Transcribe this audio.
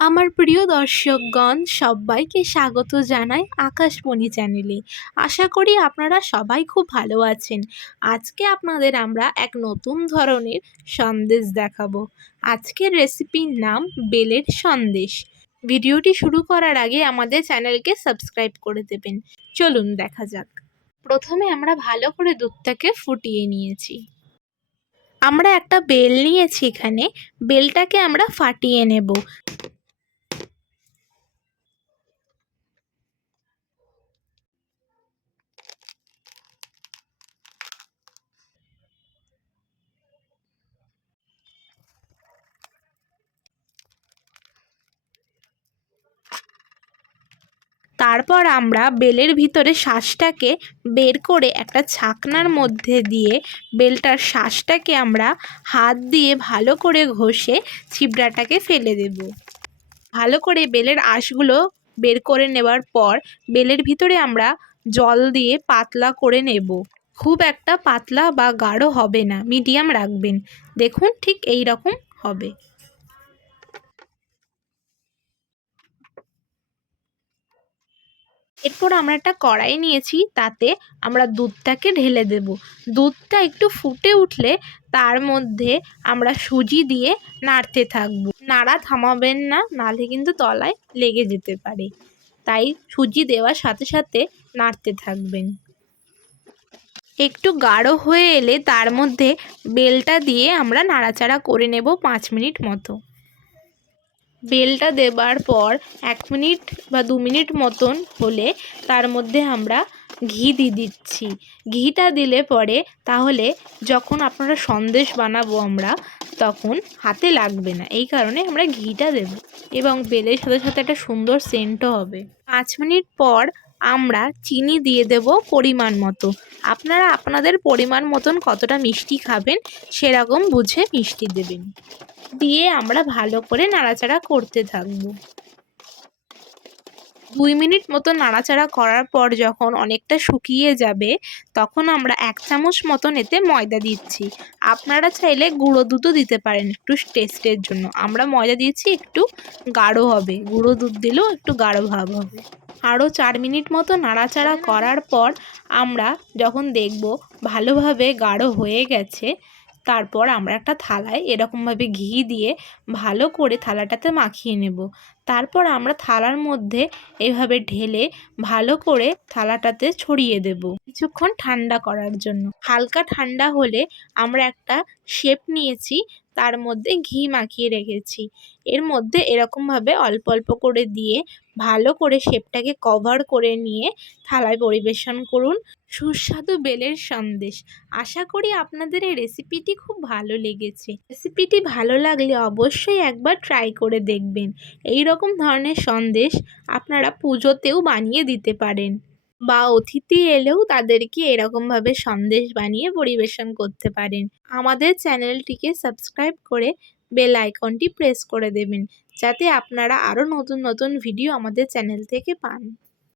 আমার প্রিয় দর্শকগণ, সবাইকে স্বাগত জানাই আকাশমণি চ্যানেলে। আশা করি আপনারা সবাই খুব ভালো আছেন। আজকে আপনাদের আমরা এক নতুন ধরনের সন্দেশ দেখাবো। আজকের রেসিপির নাম বেলের সন্দেশ। ভিডিওটি শুরু করার আগে আমাদের চ্যানেলকে সাবস্ক্রাইব করে দেবেন। চলুন দেখা যাক। প্রথমে আমরা ভালো করে দুধটাকে ফুটিয়ে নিয়েছি। আমরা একটা বেল নিয়েছি এখানে। বেলটাকে আমরা ফাটিয়ে নেব। তারপর আমরা বেলের ভিতরে শ্বাসটাকে বের করে একটা ছাকনার মধ্যে দিয়ে বেলটার শ্বাসটাকে আমরা হাত দিয়ে ভালো করে ঘষে ছিবড়াটাকে ফেলে দেব। ভালো করে বেলের আঁশগুলো বের করে নেবার পর বেলের ভিতরে আমরা জল দিয়ে পাতলা করে নেব। খুব একটা পাতলা বা গাঢ় হবে না, মিডিয়াম রাখবেন। দেখুন ঠিক এই রকম হবে। এরপর আমরা একটা কড়াই নিয়েছি, তাতে আমরা দুধটাকে ঢেলে দেব। দুধটা একটু ফুটে উঠলে তার মধ্যে আমরা সুজি দিয়ে নাড়তে থাকব। নাড়া থামাবেন না নালে কিন্তু তলায় লেগে যেতে পারে। তাই সুজি দেওয়ার সাথে সাথে নাড়তে থাকবেন। একটু গাঢ় হয়ে এলে তার মধ্যে বেলটা দিয়ে আমরা নাড়াচাড়া করে নেব পাঁচ মিনিট মতো। বেলটা দেবার পর এক মিনিট বা দু মিনিট মতন হলে তার মধ্যে আমরা ঘি দিয়ে দিচ্ছি। ঘিটা দিলে পরে তাহলে যখন আপনারা সন্দেশ বানাবো আমরা, তখন হাতে লাগবে না। এই কারণে আমরা ঘিটা দেব এবং বেলের সাথে সাথে একটা সুন্দর সেন্টও হবে। পাঁচ মিনিট পর আমরা চিনি দিয়ে দেব পরিমাণ মতো। আপনারা আপনাদের পরিমাণ মতন কতটা মিষ্টি খাবেন সেরকম বুঝে মিষ্টি দেবেন। দিয়ে আমরা ভালো করে নাড়াচাড়া করতে থাকব। দুই মিনিট মতো নাড়াচাড়া করার পর যখন অনেকটা শুকিয়ে যাবে, তখন আমরা এক চামচ মতন এতে ময়দা দিচ্ছি। আপনারা চাইলে গুঁড়ো দুধও দিতে পারেন একটু টেস্টের জন্য। আমরা ময়দা দিয়েছি, একটু গাঢ় হবে। গুঁড়ো দুধ দিলেও একটু গাঢ় ভাব হবে। আরও চার মিনিট মতো নাড়াচাড়া করার পর আমরা যখন দেখব ভালোভাবে গাঢ় হয়ে গেছে তারপর আমরা একটা থালায় এরকমভাবে ঘি দিয়ে ভালো করে থালাটাতে মাখিয়ে নেব। তারপর আমরা থালার মধ্যে এভাবে ঢেলে ভালো করে থালাটাতে ছড়িয়ে দেব কিছুক্ষণ ঠান্ডা করার জন্য। হালকা ঠান্ডা হলে আমরা একটা শেপ নিয়েছি তার মধ্যে ঘি মাখিয়ে রেখেছি। এর মধ্যে এরকমভাবে অল্প অল্প করে দিয়ে ভালো করে শেপটাকে কভার করে নিয়ে থালায় পরিবেশন করুন। সুস্বাদু বেলের সন্দেশ। আশা করি আপনাদের এই রেসিপিটি খুব ভালো লেগেছে। রেসিপিটি ভালো লাগলে অবশ্যই একবার ট্রাই করে দেখবেন। এই রকম ধরনের সন্দেশ আপনারা পুজোতেও বানিয়ে দিতে পারেন। বা অতিথি এলেও তাদেরকে এরকমভাবে সন্দেশ বানিয়ে পরিবেশন করতে পারেন। আমাদের চ্যানেলটিকে সাবস্ক্রাইব করে বেল আইকনটি প্রেস করে দেবেন, যাতে আপনারা আরও নতুন নতুন ভিডিও আমাদের চ্যানেল থেকে পান।